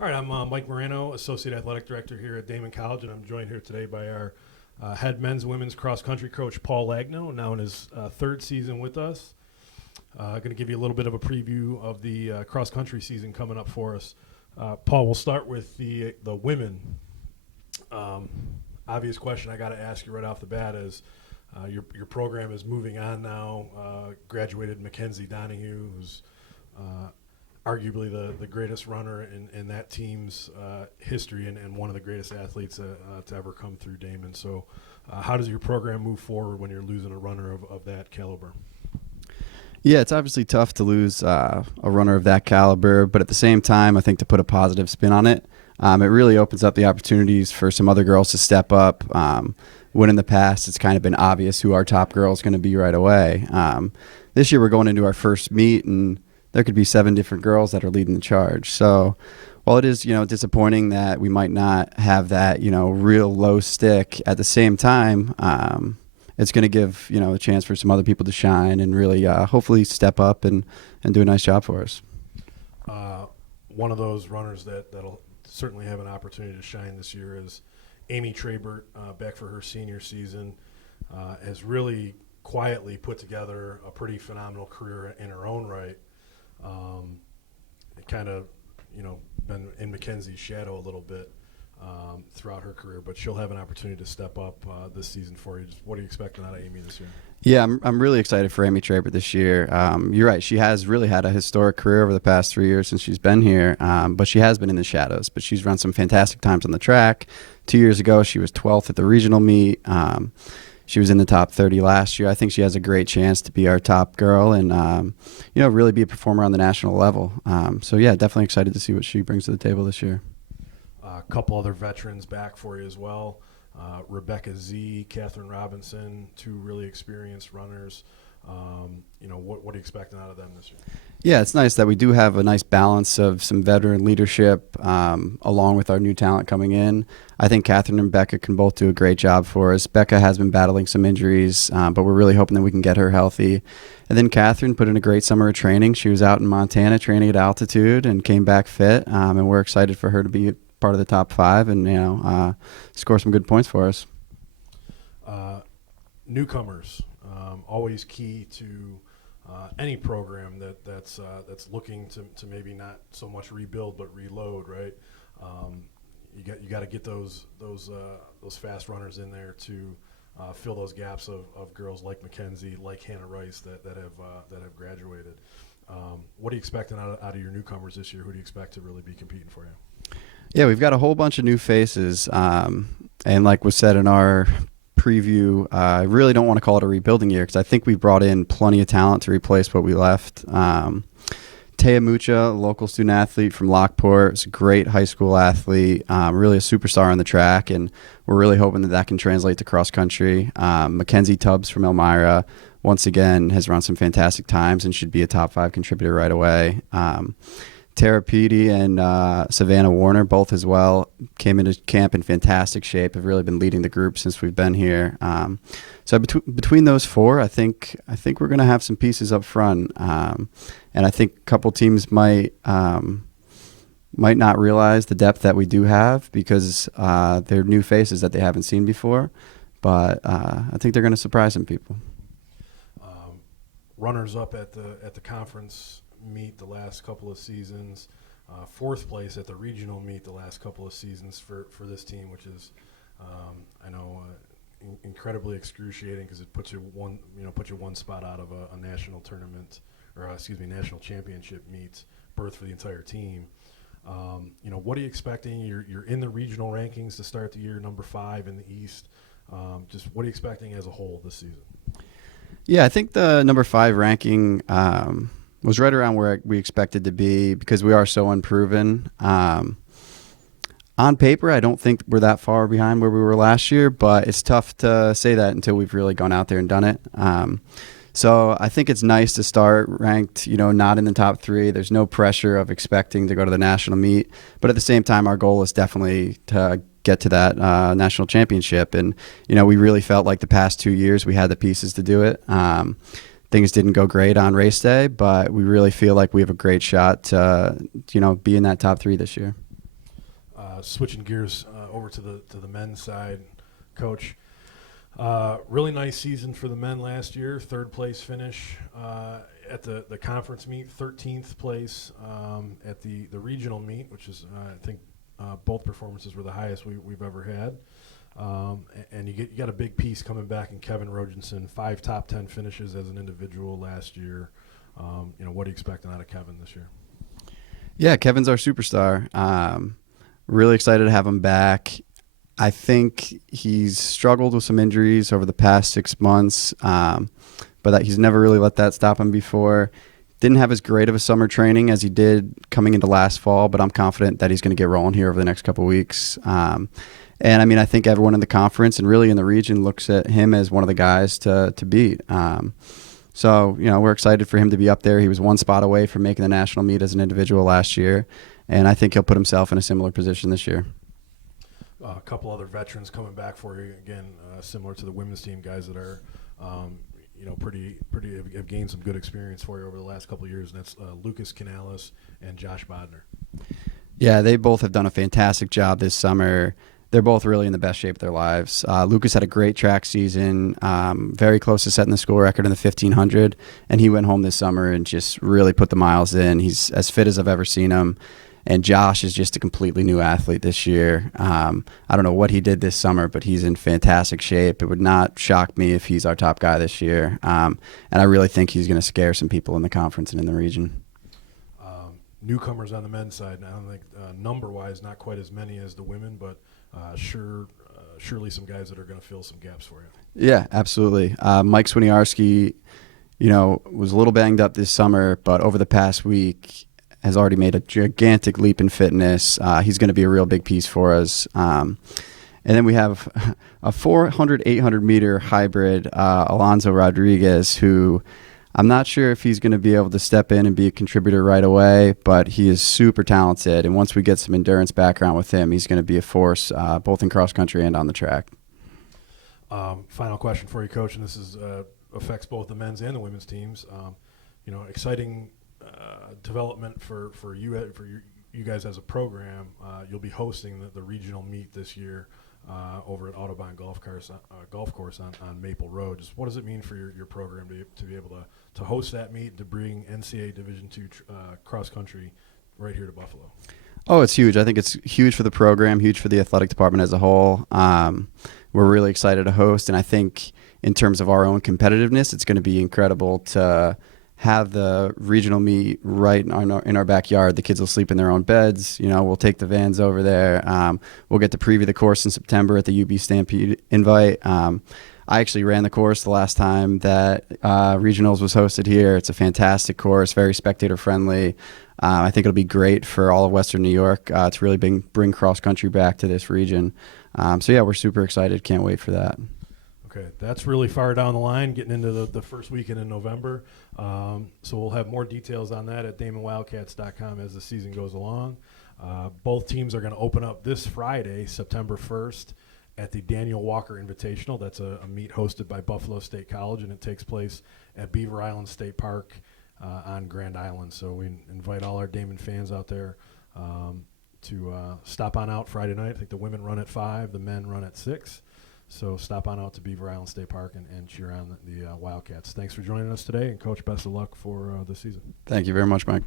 All right, I'm Mike Moreno, Associate Athletic Director here at Damon College, and I'm joined here today by our head men's and women's cross country coach, Paul Lagno, now in his third season with us. Going to give you a little bit of a preview of the cross country season coming up for us. Paul, we'll start with the women. Obvious question I got to ask you right off the bat is your program is moving on now. Graduated Mackenzie Donahue, who's arguably the greatest runner in that team's history and one of the greatest athletes to ever come through Damon. So how does your program move forward when you're losing a runner of that caliber? Yeah, it's obviously tough to lose a runner of that caliber, but at the same time, I think to put a positive spin on it, it really opens up the opportunities for some other girls to step up. When in the past, it's kind of been obvious who our top girl is going to be right away. This year, we're going into our first meet, and there could be 7 different girls that are leading the charge. So while it is, disappointing that we might not have that, real low stick, at the same time, it's going to give, a chance for some other people to shine and really hopefully step up and do a nice job for us. One of those runners that'll certainly have an opportunity to shine this year is Amy Trabert, back for her senior season, has really quietly put together a pretty phenomenal career in her own right. It kind of, been in Mackenzie's shadow a little bit throughout her career, but she'll have an opportunity to step up this season for you. What are you expecting out of Amy this year? Yeah, I'm really excited for Amy Trabert this year. You're right. She has really had a historic career over the past 3 years since she's been here, but she has been in the shadows. But she's run some fantastic times on the track. 2 years ago, she was 12th at the regional meet. She was in the top 30 last year. I think she has a great chance to be our top girl and, really be a performer on the national level. So, yeah, definitely excited to see what she brings to the table this year. A couple other veterans back for you as well. Rebecca Z, Catherine Robinson, 2 really experienced runners. What are you expecting out of them this year? Yeah, it's nice that we do have a nice balance of some veteran leadership along with our new talent coming in. I think Catherine and Becca can both do a great job for us. Becca has been battling some injuries, but we're really hoping that we can get her healthy. And then Catherine put in a great summer of training. She was out in Montana training at altitude and came back fit, and we're excited for her to be part of the top 5 and score some good points for us. Newcomers, always key to any program that's looking to maybe not so much rebuild but reload, right? You got to get those fast runners in there to fill those gaps of girls like Mackenzie, like Hannah Rice that have graduated. What are you expecting out of your newcomers this year? Who do you expect to really be competing for you? Yeah, we've got a whole bunch of new faces, and like was said in our preview, I really don't want to call it a rebuilding year because I think we brought in plenty of talent to replace what we left. Taya Mucha, a local student athlete from Lockport, is a great high school athlete, really a superstar on the track, and we're really hoping that can translate to cross country. Mackenzie Tubbs from Elmira, once again, has run some fantastic times and should be a top 5 contributor right away. Tara Petey and Savannah Warner, both as well, came into camp in fantastic shape, have really been leading the group since we've been here. So between those 4, I think we're going to have some pieces up front. And I think a couple teams might not realize the depth that we do have because they're new faces that they haven't seen before. But I think they're going to surprise some people. Runners up at the conference meet the last couple of seasons, 4th place at the regional meet the last couple of seasons for this team, which is incredibly excruciating because it puts you one spot out of a national tournament national championship meet berth for the entire team. What are you expecting? You're in the regional rankings to start the year, number 5 in the East. Just what are you expecting as a whole this season? Yeah, I think the number 5 ranking was right around where we expected to be because we are so unproven. On paper, I don't think we're that far behind where we were last year, but it's tough to say that until we've really gone out there and done it. So I think it's nice to start ranked, not in the top 3. There's no pressure of expecting to go to the national meet. But at the same time, our goal is definitely to get to that national championship. And, we really felt like the past 2 years we had the pieces to do it. Things didn't go great on race day, but we really feel like we have a great shot to, be in that top 3 this year. Switching gears over to the men's side, Coach. Really nice season for the men last year. Third place finish at the conference meet. 13th place at the regional meet, which is I think both performances were the highest we've ever had. And you got a big piece coming back in Kevin Rogenson. 5 top 10 finishes as an individual last year. What are you expecting out of Kevin this year? Yeah, Kevin's our superstar. Really excited to have him back. I think he's struggled with some injuries over the past 6 months, but that he's never really let that stop him before. Didn't have as great of a summer training as he did coming into last fall, but I'm confident that he's going to get rolling here over the next couple of weeks. And I mean, I think everyone in the conference and really in the region looks at him as one of the guys to beat. So, we're excited for him to be up there. He was 1 spot away from making the national meet as an individual last year, and I think he'll put himself in a similar position this year. A couple other veterans coming back for you again, similar to the women's team, guys that are, pretty have gained some good experience for you over the last couple of years, and that's Lucas Canales and Josh Bodner. Yeah, they both have done a fantastic job this summer. They're both really in the best shape of their lives. Lucas had a great track season, very close to setting the school record in the 1500, and he went home this summer and just really put the miles in. He's as fit as I've ever seen him. And Josh is just a completely new athlete this year. I don't know what he did this summer, but he's in fantastic shape. It would not shock me if he's our top guy this year. And I really think he's going to scare some people in the conference and in the region. Newcomers on the men's side, I don't think number-wise not quite as many as the women, but surely some guys that are going to fill some gaps for you. Yeah, absolutely. Mike Swiniarski, was a little banged up this summer, but over the past week has already made a gigantic leap in fitness. He's going to be a real big piece for us. And then we have a 400, 800 meter hybrid, Alonso Rodriguez, who I'm not sure if he's going to be able to step in and be a contributor right away, but he is super talented. And once we get some endurance background with him, he's going to be a force both in cross country and on the track. Final question for you, Coach, and this affects both the men's and the women's teams. Exciting development for you guys as a program. You'll be hosting the regional meet this year over at Audubon Golf Course on Maple Road. Just what does it mean for your program to be able to host that meet, to bring NCAA Division II cross country right here to Buffalo? Oh, it's huge. I think it's huge for the program, huge for the athletic department as a whole. We're really excited to host, and I think in terms of our own competitiveness, it's going to be incredible to have the regional meet right in our backyard. The kids will sleep in their own beds. We'll take the vans over there. We'll get to preview the course in September at the UB Stampede Invite. I actually ran the course the last time that regionals was hosted here. It's a fantastic course, very spectator friendly. I think it'll be great for all of Western New York to really bring cross country back to this region. So yeah, we're super excited. Can't wait for that. Okay, that's really far down the line, getting into the first weekend in November. So we'll have more details on that at DamonWildcats.com as the season goes along. Both teams are going to open up this Friday, September 1st, at the Daniel Walker Invitational. That's a meet hosted by Buffalo State College, and it takes place at Beaver Island State Park on Grand Island. So we invite all our Damon fans out there to stop on out Friday night. I think the women run at 5, the men run at 6. So stop on out to Beaver Island State Park and cheer on the Wildcats. Thanks for joining us today, and Coach, best of luck for the season. Thank you very much, Mike.